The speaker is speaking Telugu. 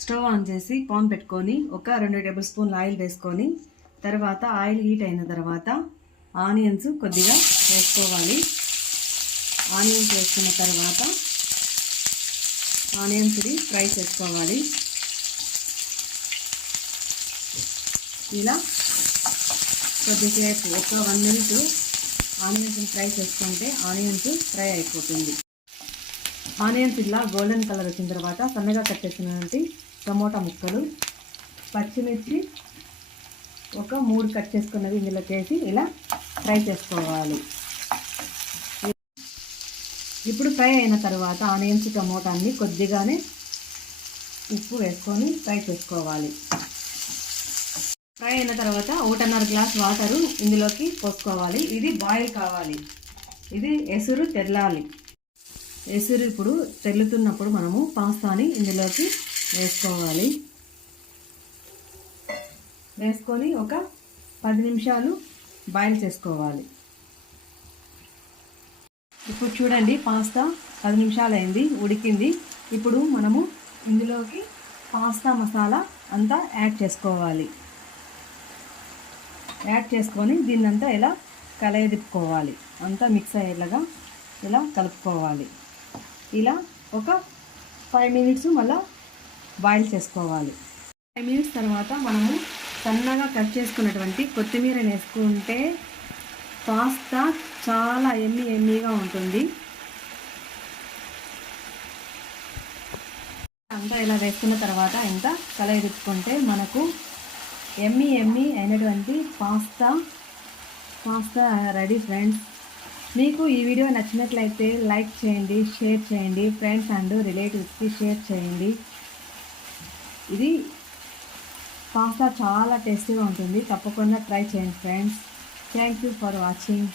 స్టవ్ ఆన్ చేసి పాన్ పెట్టుకొని ఒక రెండు టేబుల్ స్పూన్ల ఆయిల్ వేసుకొని తర్వాత ఆయిల్ హీట్ అయిన తర్వాత ఆనియన్స్ కొద్దిగా వేసుకోవాలి. ఆనియన్స్ వేసుకున్న తర్వాత ఆనియన్స్ని ఫ్రై చేసుకోవాలి. ఇలా కొద్దిసేపు ఒక వన్ మినిట్ ఆనియన్స్ని ఫ్రై చేసుకుంటే ఆనియన్స్ ఫ్రై అయిపోతుంది. ఆనియన్స్ ఇలా గోల్డెన్ కలర్ వచ్చిన తర్వాత సన్నగా కట్ చేసినటువంటి టమోటా ముక్కలు పచ్చిమిర్చి ఒక మూడు కట్ చేసుకున్నవి ఇందులో చేసి ఇలా ఫ్రై చేసుకోవాలి. ఇప్పుడు ఫ్రై అయిన తర్వాత ఆనియన్స్ టమోటాన్ని కొద్దిగానే ఉప్పు వేసుకొని ఫ్రై చేసుకోవాలి. ఫ్రై అయిన తర్వాత ఒకటిన్నర గ్లాస్ వాటరు ఇందులోకి పోసుకోవాలి. ఇది బాయిల్ కావాలి. ఇది ఎసురు తెల్లాలి ఎసురు ఇప్పుడు తెల్లుతున్నప్పుడు మనము పాస్తాని ఇందులోకి వేసుకోవాలి. వేసుకొని ఒక పది నిమిషాలు బాయిల్ చేసుకోవాలి. ఇప్పుడు చూడండి పాస్తా పది నిమిషాలు అయింది ఉడికింది. ఇప్పుడు మనము ఇందులోకి పాస్తా మసాలా అంతా యాడ్ చేసుకోవాలి. యాడ్ చేసుకొని దీన్నంతా ఇలా కలయదిప్పుకోవాలి. అంతా మిక్స్ అయ్యేలాగా ఇలా కలుపుకోవాలి. ఇలా ఒక ఫైవ్ మినిట్స్ మళ్ళీ బాయిల్ చేసుకోవాలి. ఫైవ్ మినిట్స్ తర్వాత మనము సన్నగా కట్ చేసుకున్నటువంటి కొత్తిమీర వేసుకుంటే పాస్తా చాలా ఎమ్మి ఎమ్మిగా ఉంటుంది. అంతా ఇలా వేసుకున్న తర్వాత ఇంకా కలయిరుచుకుంటే మనకు ఎమ్మి ఎమ్మి అయినటువంటి పాస్తా పాస్తా రెడీ ఫ్రెండ్స్ మీకు ఈ వీడియో నచ్చినట్లయితే లైక్ చేయండి షేర్ చేయండి. ఫ్రెండ్స్ అండ్ రిలేటివ్స్కి షేర్ చేయండి. ఇది పాస్తా చాలా టేస్టీగా ఉంటుంది. తప్పకుండా ట్రై చేయండి friends thank you for watching